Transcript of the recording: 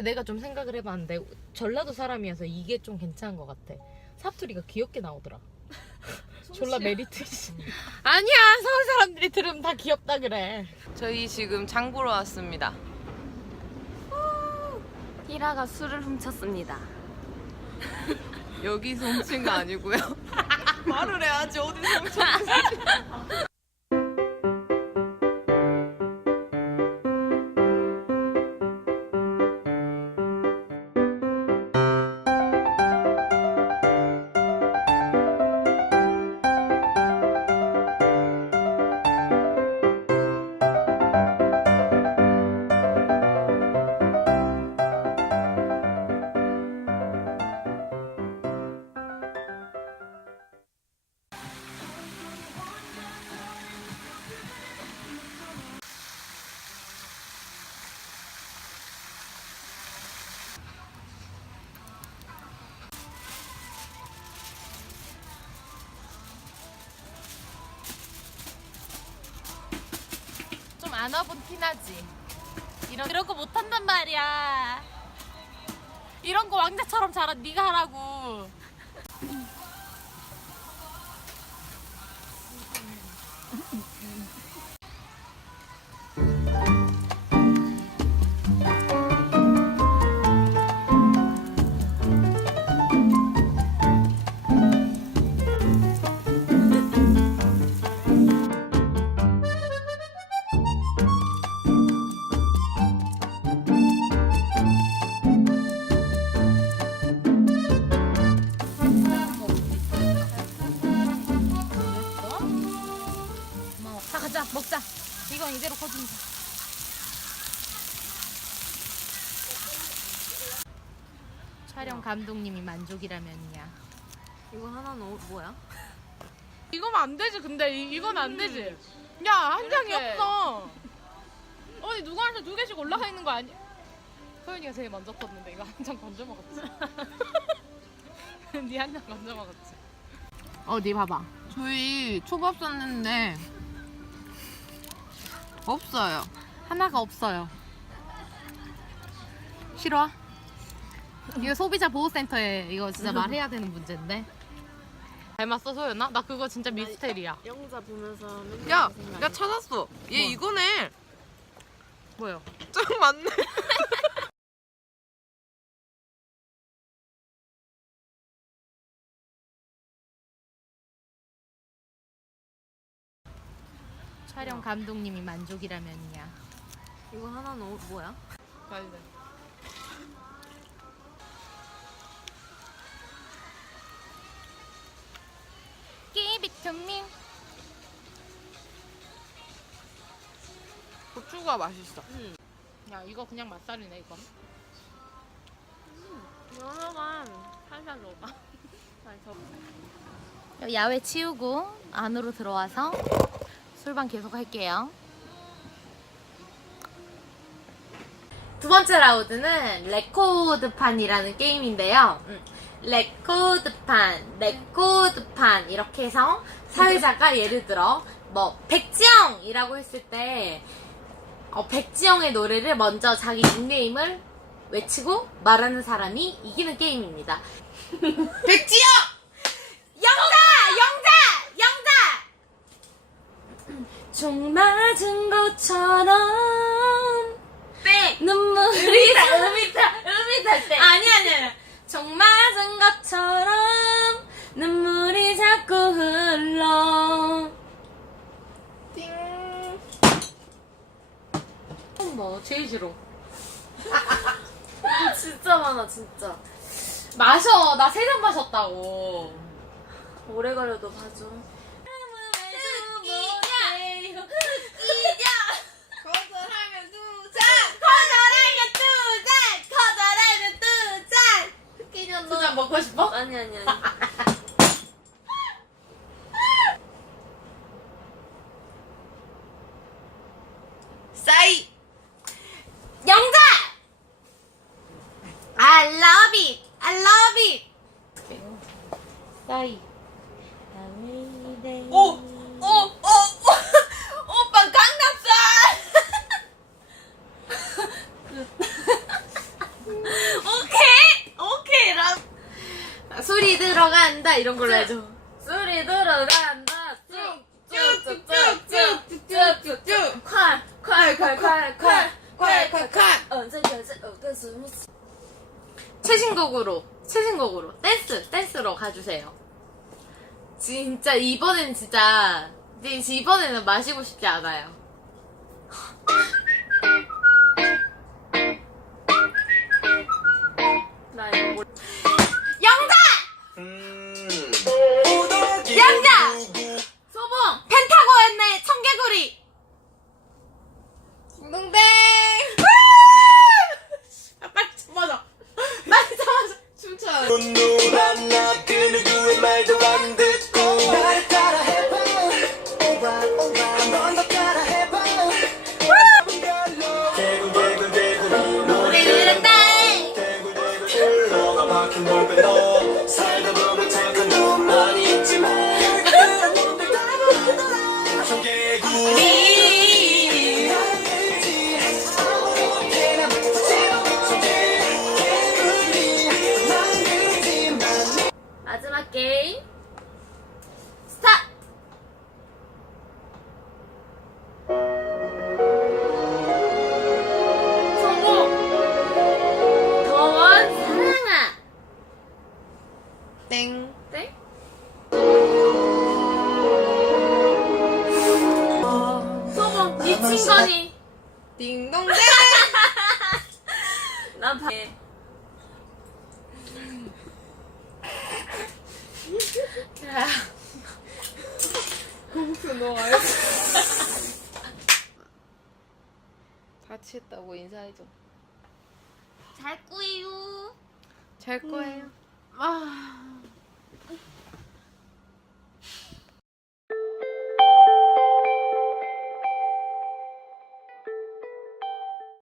근데 내가 좀 생각을 해봤는데 전라도 사람이어서 이게 좀 괜찮은 것 같아. 사투리가 귀엽게 나오더라. 졸라 메리트 있어. 아니야 서울 사람들이 들으면 다 귀엽다 그래. 저희 지금 장 보러 왔습니다. 히라가 술을 훔쳤습니다. 여기서 훔친 거 아니고요. 말을 해야지 어디서 훔쳤는지. 안 와본 티나지. 이런 이런 거 못한단 말이야. 이런 거 왕자처럼 잘한 네가 하라고. 가자 먹자. 이건 이대로 커준다. 촬영 감독님이 만족이라면이야. 이거 하나는 어- 뭐야? 이거면 안 되지 근데 이, 이건 안 되지. 야 한 장이 없어. 어디 누구한테 두 개씩 올라가 있는 거 아니야? 소연이가 제일 먼저 떴는데 이거 한 장 건져 먹었지. 니 한 장 건져 먹었지. 어디 봐봐. 저희 초밥 샀는데 없어요. 하나가 없어요. 싫어? 이거 소비자 보호센터에 이거 진짜 말해야 되는 문제인데. 닮았어 소연아? 나 그거 진짜 미스테리야. 영자 보면서 맨날 야, 야 찾았어. 얘 뭐? 이거네. 뭐요? 좀 맞네. 촬영 감독님이 만족이라면이야. 이거 하나는 어- 뭐야? Give it to me. 고추가 맛있어. 야 이거 그냥 맛살이네 이건. 연어가 살살 녹아. 야외 치우고 안으로 들어와서 술방 계속 할게요. 두 번째 라우드는 레코드판이라는 게임인데요. 음, 레코드판, 레코드판 이렇게 해서 사회자가 예를 들어 뭐 백지영이라고 했을 때 어, 백지영의 노래를 먼저 자기 닉네임을 외치고 말하는 사람이 이기는 게임입니다. 백지영! 영자! 영자! 종 맞은 것처럼 네. 눈물이 음이탈 음이탈 때 아니 아니 아니 종 맞은 것처럼 눈물이 자꾸 흘러 띵. 뭐 제일 싫어 진짜 많아 진짜. 마셔 나 세 잔 마셨다고 오래 걸려도 봐줘. 아니 아니 아니. 싸이. 영자! I love it! I love it! 싸이 들어간다 이런 걸로 해줘. 술이 들어간다. 쭉쭉쭉쭉쭉쭉쭉. 콸콸 콸 콸 콸 콸 콸 콸. 언제까지 오겠어? 최신곡으로 최신곡으로 댄스 댄스로 가주세요. 진짜 이번엔 진짜 진짜 이번에는 마시고 싶지 않아요. 게임 스타트 성공 더원 사랑아 땡. 네? 소봉 미친 거니 딩동댕. 난 봐. 너 알지? 같이 했다고 인사해줘. 잘 꾸요. 잘 거예요. 아.